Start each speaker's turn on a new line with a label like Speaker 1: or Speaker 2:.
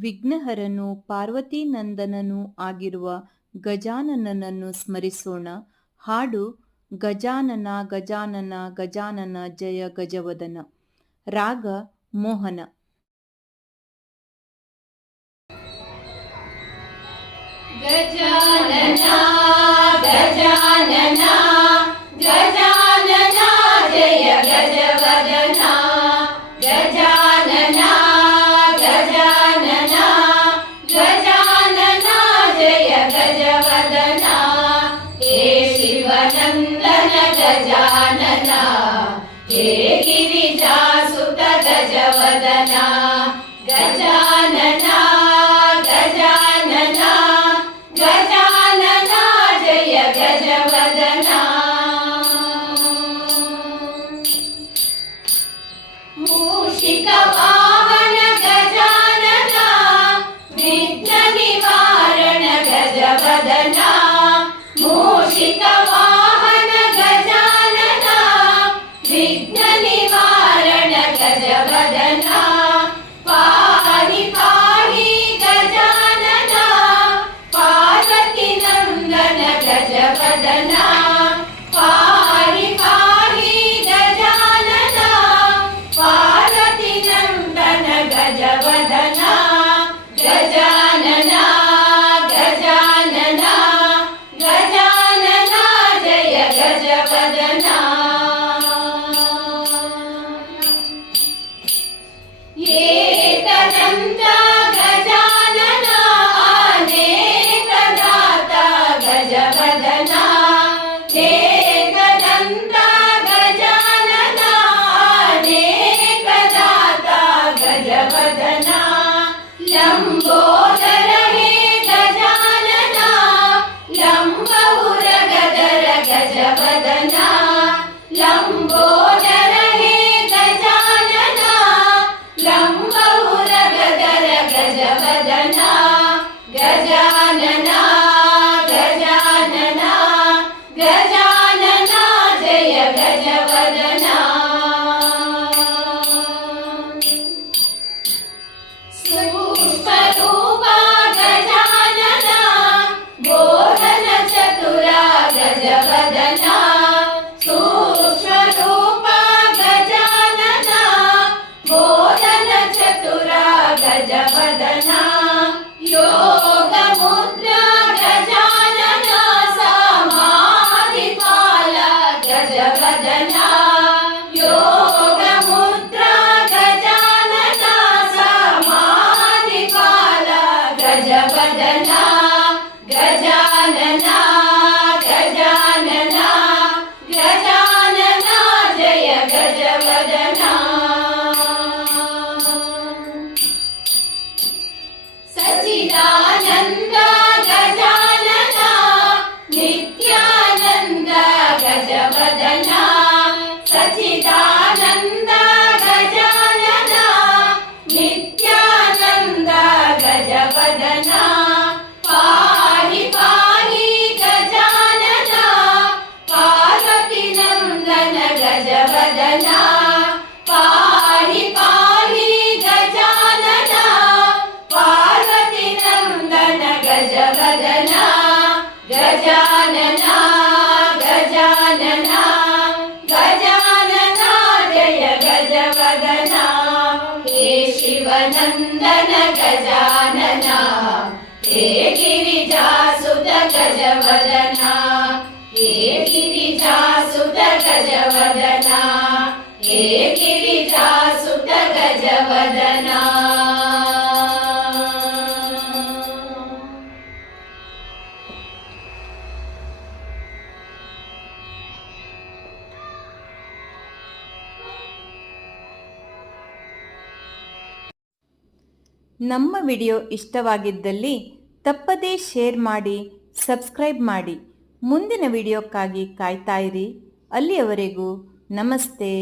Speaker 1: ವಿಘ್ನಹರನು, ಪಾರ್ವತೀನಂದನನೂ ಆಗಿರುವ ಗಜಾನನನನ್ನು ಸ್ಮರಿಸೋಣ. ಹಾಡು, ಗಜಾನನ ಗಜಾನನ ಗಜಾನನ, ಜಯ ಗಜವದನ. ರಾಗ, ಮೋಹನ.
Speaker 2: ಗಜಾನನ ಗಜಾನನ. गजानना हे गिरिजासुत गजवदना విఘ్న నివారణ గజవదన పాహి పాహి గజానన పార్వతి నందన గజవదనా. गजवदना योगमुद्रा गजानना समाधिपाल गजवदना योगमुद्रा गजानना समाधिपाल गजवदना गजानना गजानना गजवदना पाहि पाहि गजानना। पार्वतीनन्दन गजवदना गजानना गजानना। गजानना जय गजवदना हे शिवनन्दन गजानना। हे गिरिजासुत गजवदना
Speaker 1: ನಮ್ಮ ವಿಡಿಯೋ ಇಷ್ಟವಾಗಿದ್ದಲ್ಲಿ ತಪ್ಪದೇ ಶೇರ್ ಮಾಡಿ ಸಬ್ಸ್ಕ್ರೈಬ್ ಮಾಡಿ. ಮುಂದಿನ ವಿಡಿಯೋಕ್ಕಾಗಿ ಕಾಯ್ತಾಯಿರಿ ಅಲ್ಲಿಯವರೆಗೂ ನಮಸ್ತೆ.